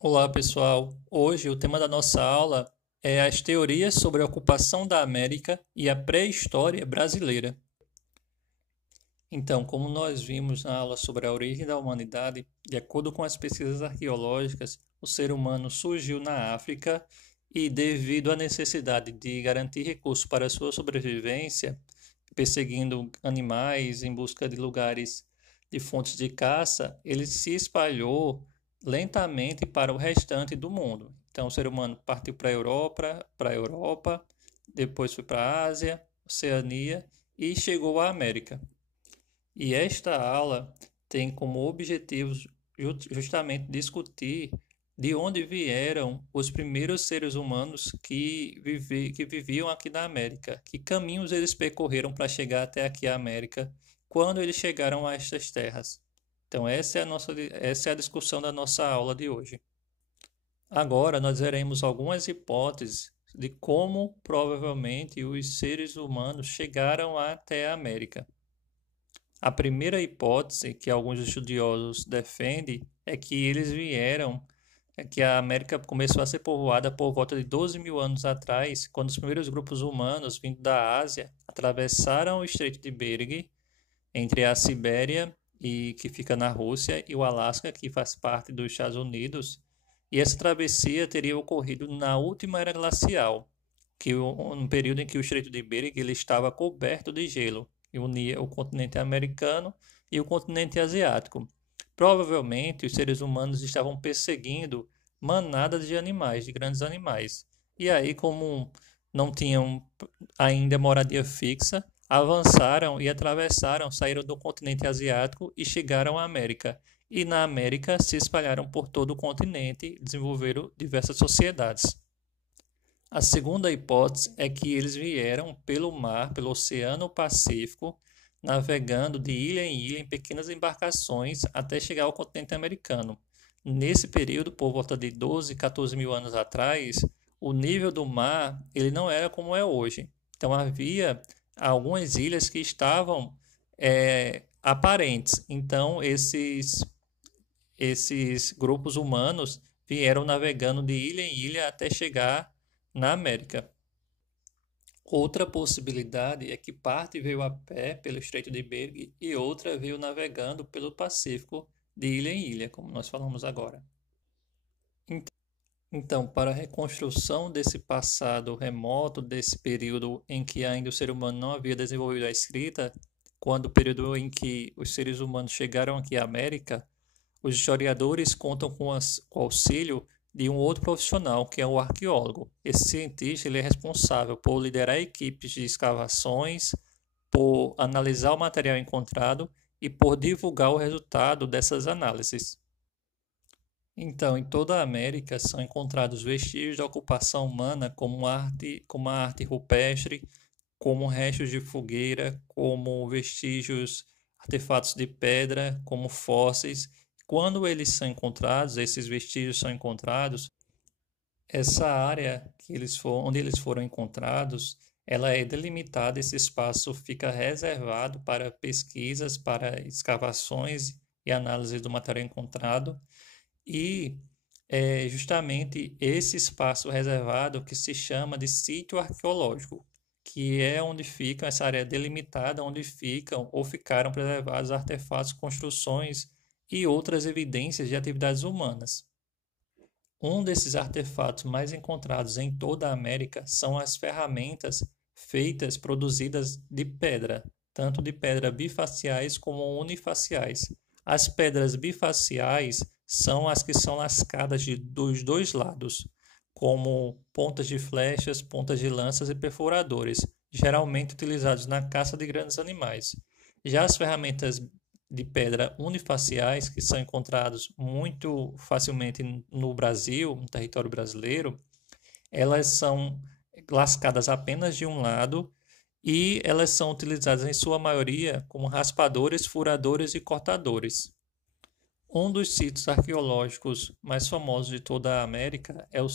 Olá, pessoal. Hoje o tema da nossa aula é as teorias sobre a ocupação da América e a pré-história brasileira. Então, como nós vimos na aula sobre a origem da humanidade, de acordo com as pesquisas arqueológicas, o ser humano surgiu na África e, devido à necessidade de garantir recursos para a sua sobrevivência, perseguindo animais em busca de lugares de fontes de caça, ele se espalhou lentamente para o restante do mundo. Então, o ser humano partiu para a Europa, depois foi para a Ásia, Oceania e chegou à América. E esta aula tem como objetivo justamente discutir de onde vieram os primeiros seres humanos que viviam aqui na América, que caminhos eles percorreram para chegar até aqui à América, quando eles chegaram a estas terras. Então, essa é a discussão da nossa aula de hoje. Agora, nós veremos algumas hipóteses de como provavelmente os seres humanos chegaram até a América. A primeira hipótese que alguns estudiosos defendem é que que a América começou a ser povoada por volta de 12 mil anos atrás, quando os primeiros grupos humanos vindo da Ásia atravessaram o Estreito de Bering, entre a Sibéria, que fica na Rússia, e o Alasca, que faz parte dos Estados Unidos, e essa travessia teria ocorrido na última era glacial, um período em que o Estreito de Bering ele estava coberto de gelo e unia o continente americano e o continente asiático. Provavelmente os seres humanos estavam perseguindo manadas de animais, de grandes animais. E aí, como não tinham ainda moradia fixa, avançaram e atravessaram, saíram do continente asiático e chegaram à América. E na América se espalharam por todo o continente e desenvolveram diversas sociedades. A segunda hipótese é que eles vieram pelo mar, pelo Oceano Pacífico, navegando de ilha em ilha em pequenas embarcações até chegar ao continente americano. Nesse período, por volta de 12, 14 mil anos atrás, o nível do mar ele não era como é hoje. Então havia algumas ilhas que estavam aparentes. Então esses grupos humanos vieram navegando de ilha em ilha até chegar na América. Outra possibilidade é que parte veio a pé pelo Estreito de Bering e outra veio navegando pelo Pacífico de ilha em ilha, como nós falamos agora. Então, para a reconstrução desse passado remoto, desse período em que ainda o ser humano não havia desenvolvido a escrita, quando o período em que os seres humanos chegaram aqui à América, os historiadores contam com o auxílio de um outro profissional, que é o arqueólogo. Esse cientista ele é responsável por liderar equipes de escavações, por analisar o material encontrado e por divulgar o resultado dessas análises. Então, em toda a América são encontrados vestígios da ocupação humana, como a arte rupestre, como restos de fogueira, como vestígios, artefatos de pedra, como fósseis. Quando eles são encontrados, esses vestígios são encontrados, essa área onde eles foram encontrados, ela é delimitada, esse espaço fica reservado para pesquisas, para escavações e análise do material encontrado. E é justamente esse espaço reservado que se chama de sítio arqueológico, que é onde fica essa área delimitada, onde ficam ou ficaram preservados artefatos, construções e outras evidências de atividades humanas. Um desses artefatos mais encontrados em toda a América são as ferramentas produzidas de pedra, tanto de pedra bifaciais como unifaciais. As pedras bifaciais são as que são lascadas dos dois lados, como pontas de flechas, pontas de lanças e perfuradores, geralmente utilizados na caça de grandes animais. Já as ferramentas de pedra unifaciais, que são encontrados muito facilmente no Brasil, no território brasileiro, elas são lascadas apenas de um lado e elas são utilizadas em sua maioria como raspadores, furadores e cortadores. Um dos sítios arqueológicos mais famosos de toda a América é o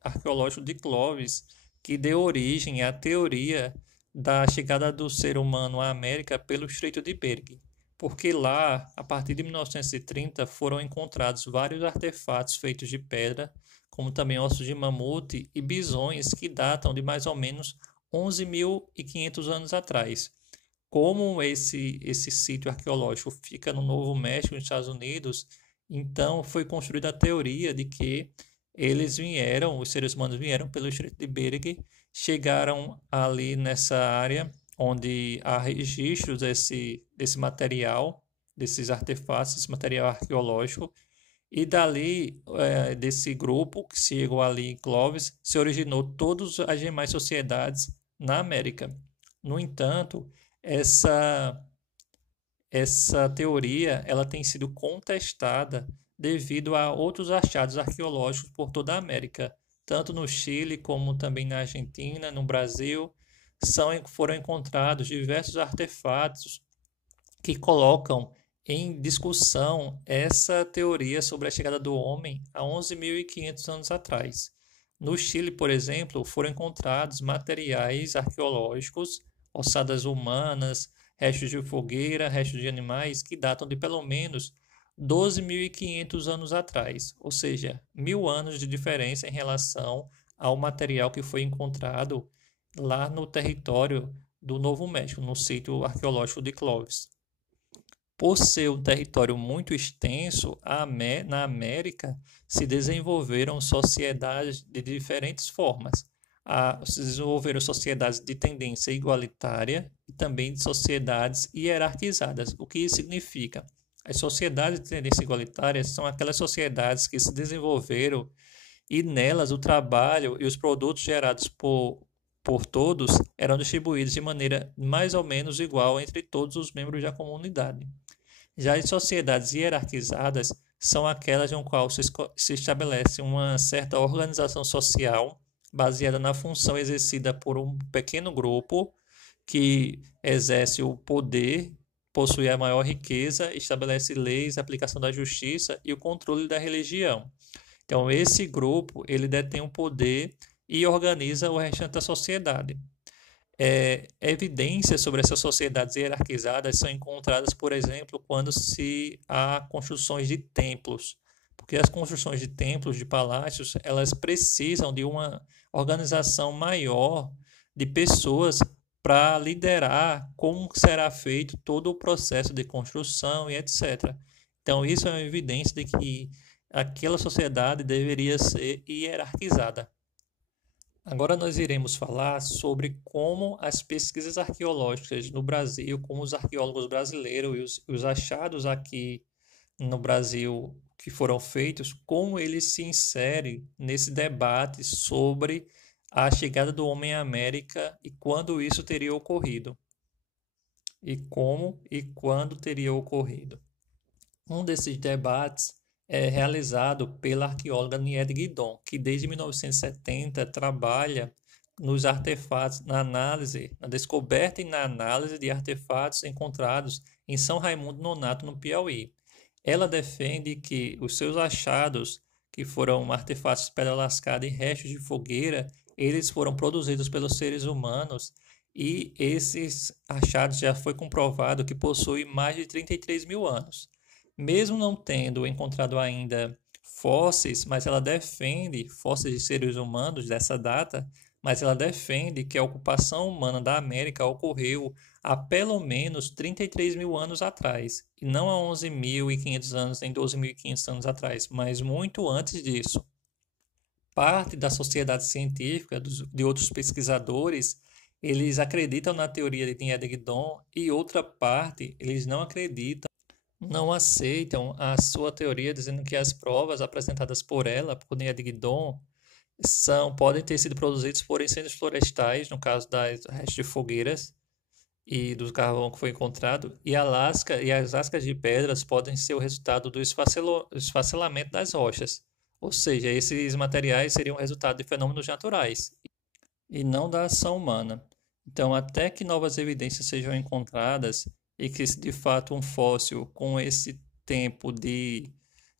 arqueológico de Clovis, que deu origem à teoria da chegada do ser humano à América pelo Estreito de Bering. porque lá, a partir de 1930, foram encontrados vários artefatos feitos de pedra, como também ossos de mamute e bisões que datam de mais ou menos 11.500 anos atrás. Como esse sítio arqueológico fica no Novo México, nos Estados Unidos, então foi construída a teoria de que eles vieram, os seres humanos vieram pelo Estreito de Bering, chegaram ali nessa área onde há registros desse material, desses artefatos, desse material arqueológico, e dali, desse grupo que chegou ali em Clovis, se originou todas as demais sociedades na América. No entanto, essa essa teoria ela tem sido contestada devido a outros achados arqueológicos por toda a América, tanto no Chile como também na Argentina, no Brasil, foram encontrados diversos artefatos que colocam em discussão essa teoria sobre a chegada do homem há 11.500 anos atrás. No Chile, por exemplo, foram encontrados materiais arqueológicos, ossadas humanas, restos de fogueira, restos de animais que datam de pelo menos 12.500 anos atrás, ou seja, 1.000 anos de diferença em relação ao material que foi encontrado lá no território do Novo México, no sítio arqueológico de Clovis. Por ser um território muito extenso, na América se desenvolveram sociedades de diferentes formas. Se desenvolveram sociedades de tendência igualitária e também de sociedades hierarquizadas. O que isso significa? As sociedades de tendência igualitária são aquelas sociedades que se desenvolveram e nelas o trabalho e os produtos gerados por todos eram distribuídos de maneira mais ou menos igual entre todos os membros da comunidade. Já as sociedades hierarquizadas são aquelas no qual se estabelece uma certa organização social baseada na função exercida por um pequeno grupo que exerce o poder, possui a maior riqueza, estabelece leis, aplicação da justiça e o controle da religião. Então, esse grupo ele detém o poder e organiza o restante da sociedade. Evidências sobre essas sociedades hierarquizadas são encontradas, por exemplo, quando se há construções de templos, porque as construções de templos, de palácios, elas precisam de uma organização maior de pessoas para liderar como será feito todo o processo de construção e etc. Então, isso é uma evidência de que aquela sociedade deveria ser hierarquizada. Agora nós iremos falar sobre como as pesquisas arqueológicas no Brasil, como os arqueólogos brasileiros e os achados aqui no Brasil que foram feitos, como eles se inserem nesse debate sobre a chegada do homem à América e quando isso teria ocorrido. E como e quando teria ocorrido. Um desses debates é realizado pela arqueóloga Niede Guidon, que desde 1970 trabalha nos artefatos, na análise, na descoberta e na análise de artefatos encontrados em São Raimundo Nonato, no Piauí. Ela defende que os seus achados, que foram artefatos de pedra lascada e restos de fogueira, eles foram produzidos pelos seres humanos e esses achados já foi comprovado que possuem mais de 33.000 anos. Mesmo não tendo encontrado ainda fósseis, mas ela defende fósseis de seres humanos dessa data, mas ela defende que a ocupação humana da América ocorreu há pelo menos 33.000 anos atrás, e não há 11.500 anos nem 12.500 anos atrás, mas muito antes disso. Parte da sociedade científica, de outros pesquisadores, eles acreditam na teoria de Nied-Guidon e outra parte, eles não acreditam, não aceitam a sua teoria, dizendo que as provas apresentadas por ela, por Nied-Guidon, podem ter sido produzidos por incêndios florestais, no caso das restos de fogueiras e do carvão que foi encontrado, e as lascas de pedras podem ser o resultado do esfacelamento das rochas, ou seja, esses materiais seriam resultado de fenômenos naturais e não da ação humana. Então, até que novas evidências sejam encontradas e que de fato um fóssil com esse tempo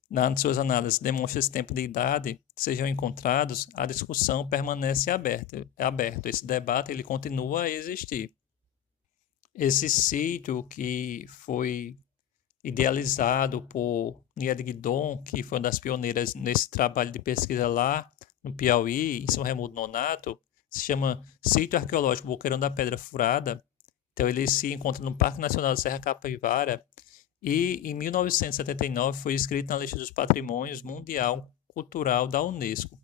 nas suas análises demonstra esse tempo de idade, sejam encontrados, a discussão permanece aberta. Esse debate ele continua a existir. Esse sítio que foi idealizado por Nia Guidon, que foi uma das pioneiras nesse trabalho de pesquisa lá no Piauí, em São Raimundo Nonato, se chama Sítio Arqueológico Boqueirão da Pedra Furada. Então ele se encontra no Parque Nacional da Serra Capivara e em 1979 foi inscrito na lista dos Patrimônios Mundial Cultural da Unesco.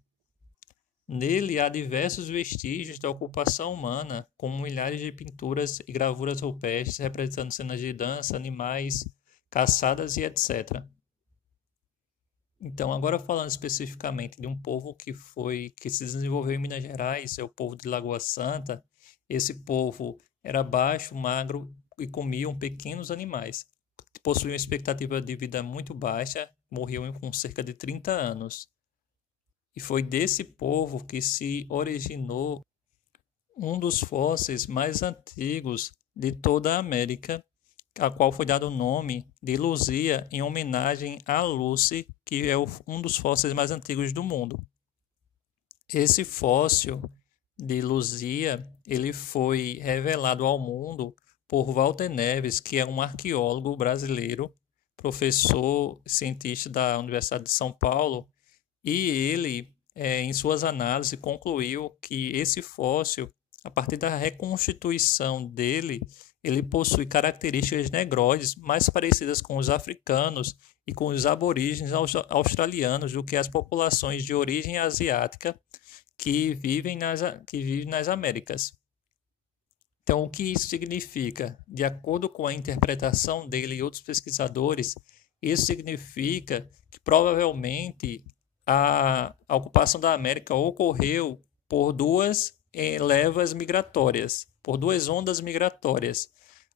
Nele há diversos vestígios da ocupação humana, como milhares de pinturas e gravuras rupestres representando cenas de dança, animais, caçadas e etc. Então, agora falando especificamente de um povo que se desenvolveu em Minas Gerais, é o povo de Lagoa Santa. Esse povo era baixo, magro e comiam pequenos animais. Possuíam uma expectativa de vida muito baixa, morriam com cerca de 30 anos. E foi desse povo que se originou um dos fósseis mais antigos de toda a América, a qual foi dado o nome de Luzia em homenagem a Lucy, que é um dos fósseis mais antigos do mundo. Esse fóssil de Luzia, ele foi revelado ao mundo por Walter Neves, que é um arqueólogo brasileiro, professor cientista da Universidade de São Paulo, e ele, em suas análises, concluiu que esse fóssil, a partir da reconstituição dele, ele possui características negroides mais parecidas com os africanos e com os aborígenes australianos do que as populações de origem asiática que vivem nas Américas. Então, o que isso significa? De acordo com a interpretação dele e outros pesquisadores, isso significa que provavelmente a ocupação da América ocorreu por duas levas migratórias, por duas ondas migratórias.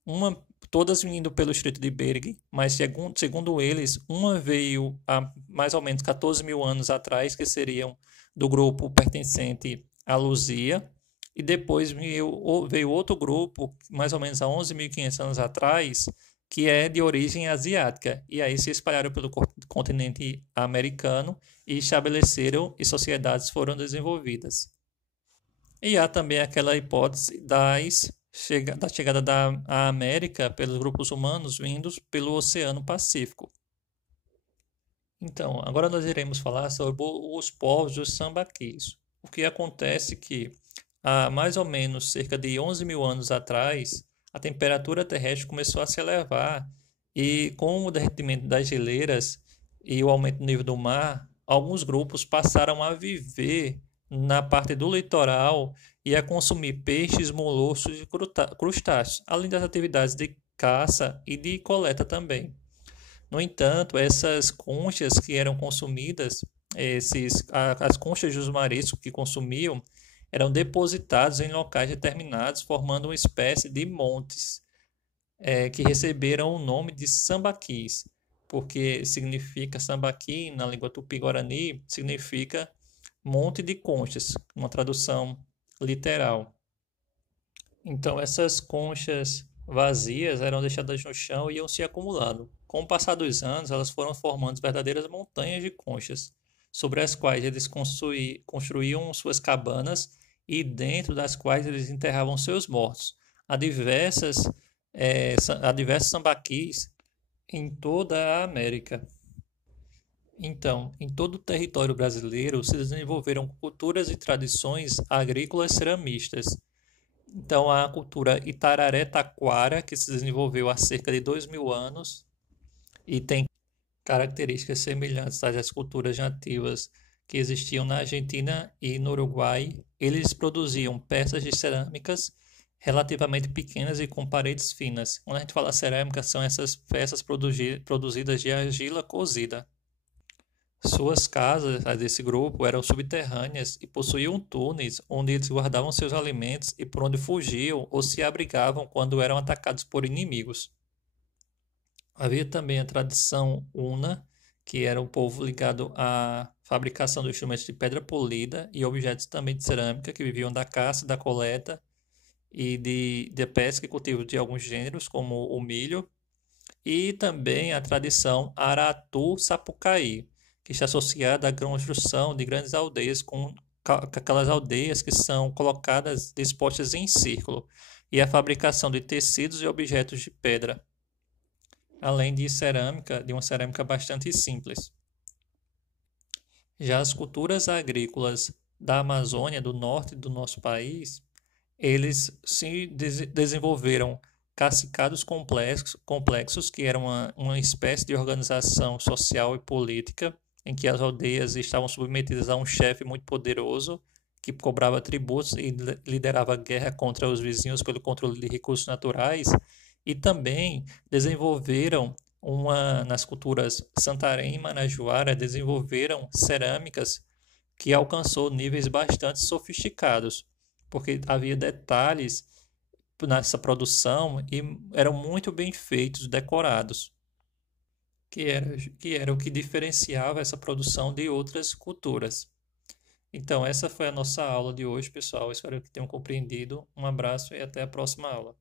Uma, todas vindo pelo Estreito de Bering, mas segundo eles, uma veio há mais ou menos 14 mil anos atrás, que seriam do grupo pertencente à Luzia, e depois veio outro grupo, mais ou menos há 11.500 anos atrás, que é de origem asiática, e aí se espalharam pelo continente americano e estabeleceram e sociedades foram desenvolvidas. E há também aquela hipótese da chegada da América pelos grupos humanos vindos pelo Oceano Pacífico. Então, agora nós iremos falar sobre os povos dos sambaquis. O que acontece é que há mais ou menos cerca de 11 mil anos atrás, a temperatura terrestre começou a se elevar e com o derretimento das geleiras e o aumento do nível do mar, alguns grupos passaram a viver na parte do litoral e a consumir peixes, moluscos e crustáceos, além das atividades de caça e de coleta também. No entanto, essas conchas que eram consumidas, as conchas dos mariscos que consumiam, eram depositados em locais determinados, formando uma espécie de montes, que receberam o nome de sambaquis, porque significa sambaqui, na língua tupi-guarani, significa monte de conchas, uma tradução literal. Então, essas conchas vazias eram deixadas no chão e iam se acumulando. Com o passar dos anos, elas foram formando verdadeiras montanhas de conchas, sobre as quais eles construíam suas cabanas e dentro das quais eles enterravam seus mortos. Há diversos sambaquis em toda a América. Então, em todo o território brasileiro se desenvolveram culturas e tradições agrícolas ceramistas. Então, a cultura Itararé-Taquara, que se desenvolveu há cerca de 2.000 anos e tem características semelhantes às culturas nativas que existiam na Argentina e no Uruguai. Eles produziam peças de cerâmicas relativamente pequenas e com paredes finas. Quando a gente fala cerâmica, são essas peças produzidas de argila cozida. Suas casas, as desse grupo, eram subterrâneas e possuíam túneis onde eles guardavam seus alimentos e por onde fugiam ou se abrigavam quando eram atacados por inimigos. Havia também a tradição Una, que era um povo ligado à fabricação de instrumentos de pedra polida e objetos também de cerâmica, que viviam da caça, da coleta e de pesca e cultivo de alguns gêneros, como o milho. E também a tradição Aratu-Sapucaí, que está associada à construção de grandes aldeias, com aquelas aldeias que são colocadas, dispostas em círculo, e a fabricação de tecidos e objetos de pedra. além de cerâmica, de uma cerâmica bastante simples. Já as culturas agrícolas da Amazônia, do norte do nosso país, eles se desenvolveram cacicados complexos, que eram uma espécie de organização social e política, em que as aldeias estavam submetidas a um chefe muito poderoso, que cobrava tributos e liderava guerra contra os vizinhos pelo controle de recursos naturais, e também desenvolveram nas culturas Santarém e Manajoara, desenvolveram cerâmicas que alcançou níveis bastante sofisticados, porque havia detalhes nessa produção e eram muito bem feitos, decorados, que era o que diferenciava essa produção de outras culturas. Então, essa foi a nossa aula de hoje, pessoal. Espero que tenham compreendido. Um abraço e até a próxima aula.